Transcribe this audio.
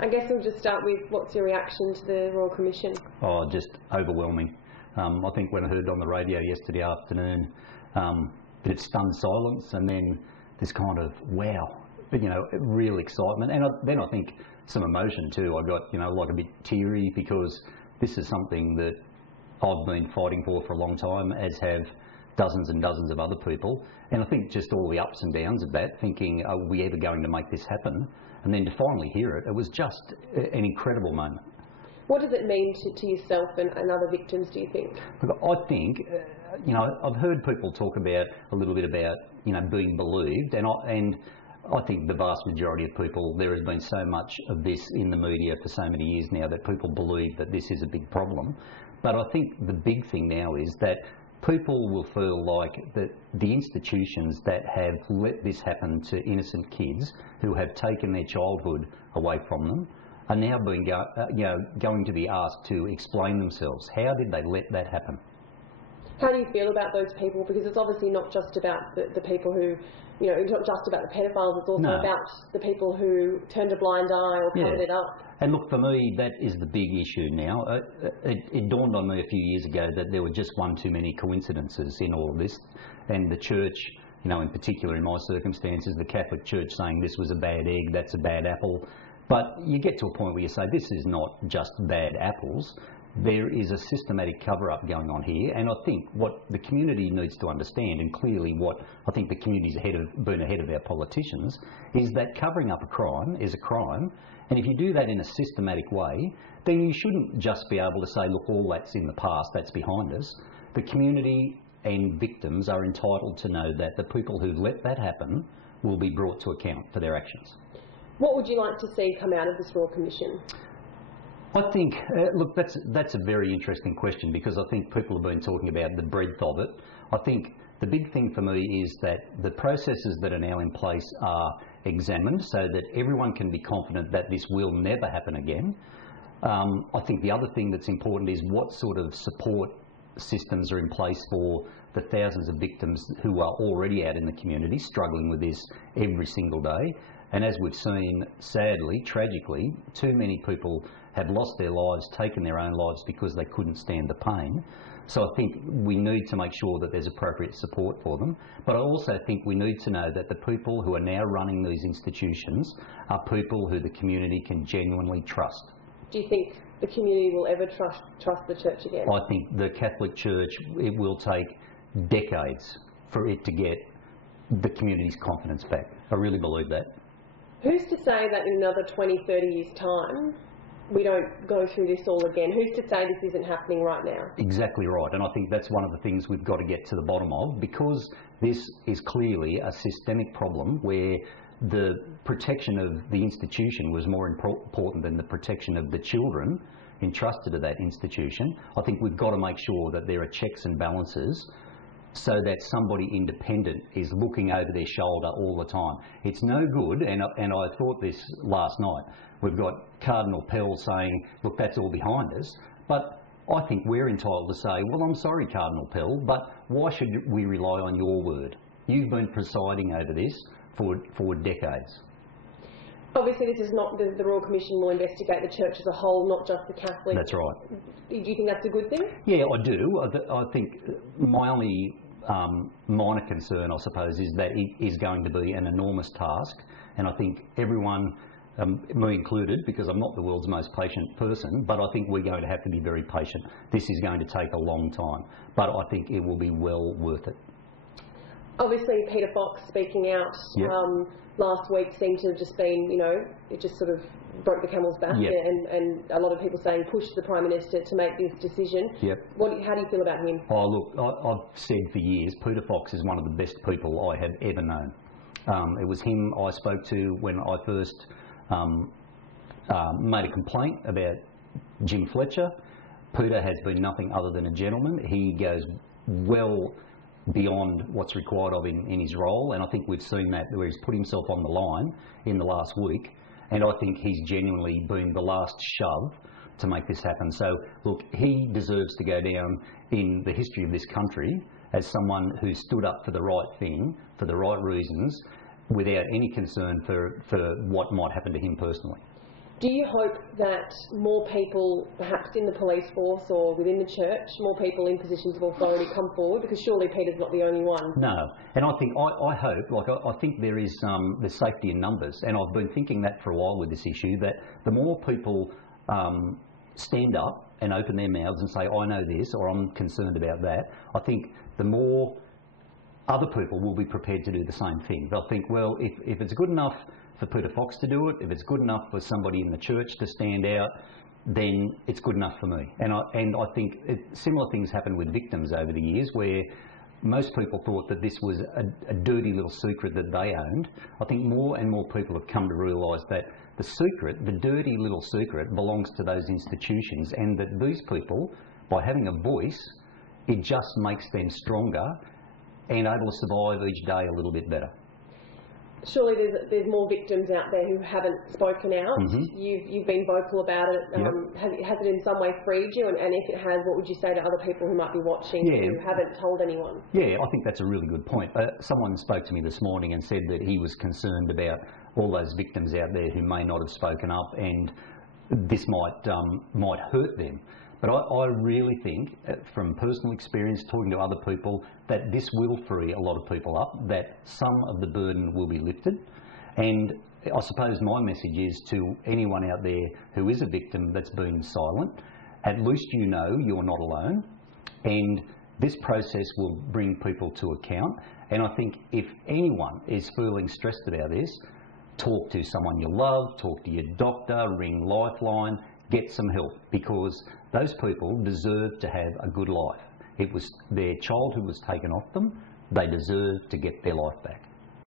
I guess we'll just start with, what's your reaction to the Royal Commission? Oh, just overwhelming. I think when I heard on the radio yesterday afternoon, bit of stunned silence, and then this kind of wow, real excitement, and then I think some emotion too. I got like a bit teary, because this is something that I've been fighting for a long time, as have dozens and dozens of other people, and I think just all the ups and downs of that, thinking, are we ever going to make this happen? And then to finally hear it, it was just an incredible moment. What does it mean to yourself and other victims, do you think? I think, I've heard people talk about a little bit about, being believed, and I think the vast majority of people, there has been so much of this in the media for so many years now that people believe that this is a big problem. But I think the big thing now is that people will feel like that the institutions that have let this happen to innocent kids who have taken their childhood away from them are now being going to be asked to explain themselves. How did they let that happen? How do you feel about those people? Because it's obviously not just about the people who, it's not just about the pedophiles, it's also about the people who turned a blind eye or covered it up. And look, for me, that is the big issue now. It dawned on me a few years ago that there were just one too many coincidences in all of this, and the church, in particular in my circumstances, the Catholic Church saying this was a bad egg, that's a bad apple. But you get to a point where you say this is not just bad apples. There is a systematic cover-up going on here, and I think what the community needs to understand, and clearly what I think the community's been ahead of our politicians, is that covering up a crime is a crime, and if you do that in a systematic way, then you shouldn't just be able to say, look, all that's in the past, that's behind us. The community and victims are entitled to know that the people who let that happen will be brought to account for their actions. What would you like to see come out of this Royal Commission? I think, look, that's a very interesting question, because I think people have been talking about the breadth of it. I think the big thing for me is that the processes that are now in place are examined so that everyone can be confident that this will never happen again. I think the other thing that's important is what sort of support systems are in place for the thousands of victims who are already out in the community struggling with this every single day. And as we've seen, sadly, tragically, too many people have lost their lives, taken their own lives because they couldn't stand the pain. So I think we need to make sure that there's appropriate support for them. But I also think we need to know that the people who are now running these institutions are people who the community can genuinely trust. Do you think the community will ever trust the church again? I think the Catholic Church, it will take decades for it to get the community's confidence back. I really believe that. Who's to say that in another 20, 30 years' time, we don't go through this all again? Who's to say this isn't happening right now? Exactly right, and I think that's one of the things we've got to get to the bottom of, because this is clearly a systemic problem where the protection of the institution was more important than the protection of the children entrusted to that institution. I think we've got to make sure that there are checks and balances so that somebody independent is looking over their shoulder all the time. It's no good, and I thought this last night, we've got Cardinal Pell saying, look, that's all behind us, but I think we're entitled to say, well, I'm sorry, Cardinal Pell, but why should we rely on your word? You've been presiding over this for decades. Obviously, this is not the Royal Commission will investigate the church as a whole, not just the Catholic. That's right. Do you think that's a good thing? Yeah, I do. I think my only minor concern, I suppose, is that it is going to be an enormous task, and I think everyone, me included, because I'm not the world's most patient person, but I think we're going to have to be very patient. This is going to take a long time, but I think it will be well worth it. Obviously, Peter Fox speaking out last week seemed to have just been, it just sort of broke the camel's back, and a lot of people saying push the Prime Minister to make this decision. How do you feel about him? Oh, look, I've said for years, Peter Fox is one of the best people I have ever known. It was him I spoke to when I first made a complaint about Jim Fletcher. Peter has been nothing other than a gentleman. He goes well beyond what's required of him in his role, and I think we've seen that where he's put himself on the line in the last week, and I think he's genuinely been the last shove to make this happen. So look, he deserves to go down in the history of this country as someone who stood up for the right thing, for the right reasons, without any concern for what might happen to him personally. Do you hope that more people, perhaps in the police force or within the church, more people in positions of authority come forward? Because surely Peter's not the only one. No, and I think I hope, like I think there is there's safety in numbers, and I've been thinking that for a while with this issue. That the more people stand up and open their mouths and say, I know this, or I'm concerned about that, I think the more other people will be prepared to do the same thing. They'll think, well, if it's good enough for Peter Fox to do it, if it's good enough for somebody in the church to stand out, then it's good enough for me. And I think similar things happen with victims over the years, where most people thought that this was a dirty little secret that they owned. I think more and more people have come to realise that the secret, the dirty little secret, belongs to those institutions, and that these people, by having a voice, it just makes them stronger and able to survive each day a little bit better. Surely there's more victims out there who haven't spoken out. Mm-hmm. You've been vocal about it. Yep. Has it in some way freed you? And if it has, what would you say to other people who might be watching who haven't told anyone? Yeah, I think that's a really good point. Someone spoke to me this morning and said that he was concerned about all those victims out there who may not have spoken up, and this might hurt them. But I really think, from personal experience, talking to other people, that this will free a lot of people up, that some of the burden will be lifted. And I suppose my message is to anyone out there who is a victim that's been silent, at least you know you're not alone, and this process will bring people to account. And I think if anyone is feeling stressed about this, talk to someone you love, talk to your doctor, ring Lifeline, get some help, because those people deserve to have a good life. It was their childhood was taken off them. They deserve to get their life back.